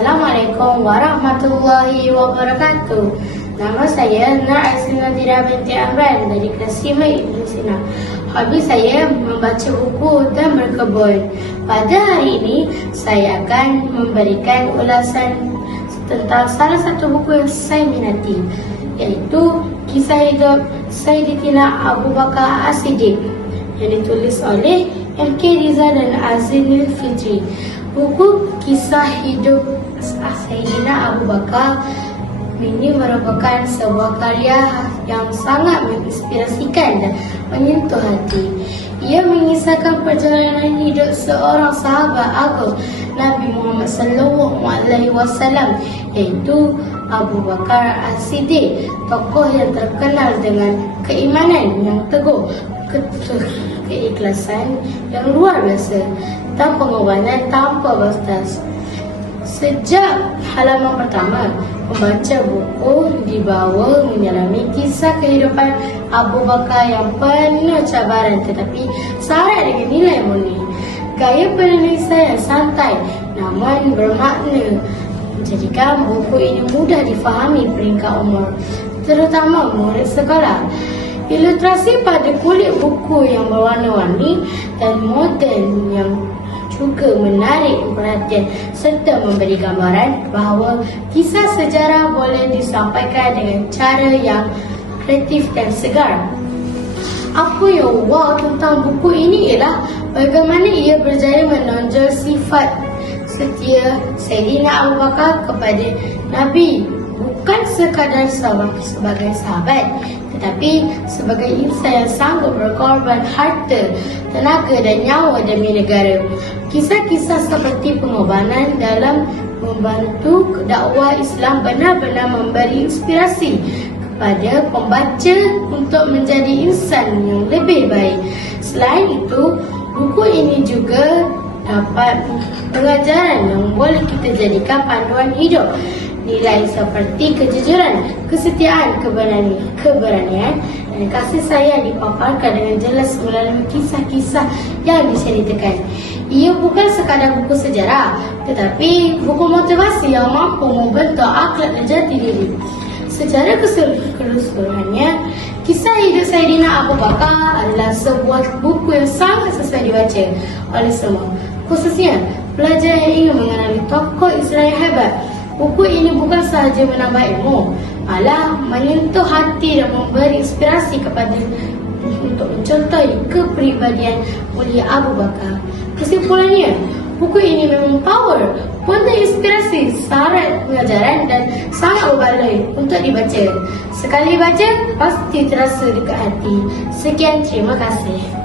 Assalamualaikum warahmatullahi wabarakatuh. Nama saya Nur Aisyah Nadira binti Amran dari kelas 5 Ibn Sina. Hobi saya membaca buku dan berkebun. Pada hari ini, saya akan memberikan ulasan tentang salah satu buku yang saya minati, iaitu Kisah Hidup Sayyidina Abu Bakar As-Siddiq yang ditulis oleh M.K. Riza dan Azinul Fitri. Buku Kisah Hidup Sayyidina Abu Bakar ini merupakan sebuah karya yang sangat menginspirasikan dan menyentuh hati. Ia mengisahkan perjalanan hidup seorang sahabat agung Nabi Muhammad SAW, iaitu Abu Bakar As-Siddiq, tokoh yang terkenal dengan keimanan yang teguh, keikhlasan yang luar biasa, dan pengorbanan tanpa batas. Sejak halaman pertama, pembaca buku dibawa menyelami kisah kehidupan Abu Bakar yang penuh cabaran tetapi syarat dengan nilai murni. Gaya penulisan yang santai namun bermakna menjadikan buku ini mudah difahami peringkat umur, terutama murid sekolah. Ilustrasi pada kulit buku yang berwarna-warni dan moden yang juga menarik perhatian serta memberi gambaran bahawa kisah sejarah boleh disampaikan dengan cara yang kreatif dan segar. Apa yang wow tentang buku ini ialah bagaimana ia berjaya menonjol sifat setia Sayyidina Abu Bakar kepada Nabi, bukan sekadar sebagai sahabat, tetapi sebagai insan yang sanggup berkorban harta, tenaga dan nyawa demi negara. Kisah-kisah seperti pengorbanan dalam membantu dakwah Islam benar-benar memberi inspirasi kepada pembaca untuk menjadi insan yang lebih baik. Selain itu, buku ini juga dapat pengajaran yang boleh kita jadikan panduan hidup. Nilai seperti kejujuran, kesetiaan, keberanian dan kasih sayang dipaparkan dengan jelas melalui kisah-kisah yang diceritakan. Ia bukan sekadar buku sejarah, tetapi buku motivasi yang mampu membentuk akhlak dan jati diri. Secara keseluruhannya, Kisah Hidup Sayyidina Abu Bakar adalah sebuah buku yang sangat sesuai dibaca oleh semua, khususnya pelajar yang ingin mengenali tokoh Islam yang hebat. Buku ini bukan sahaja menambah ilmu, malah menyentuh hati dan memberi inspirasi kepada untuk mencontohi kepribadian mulia Abu Bakar. Kesimpulannya, buku ini memang power, penuh inspirasi, syarat pengajaran dan sangat berbaloi untuk dibaca. Sekali baca, pasti terasa dekat hati. Sekian, terima kasih.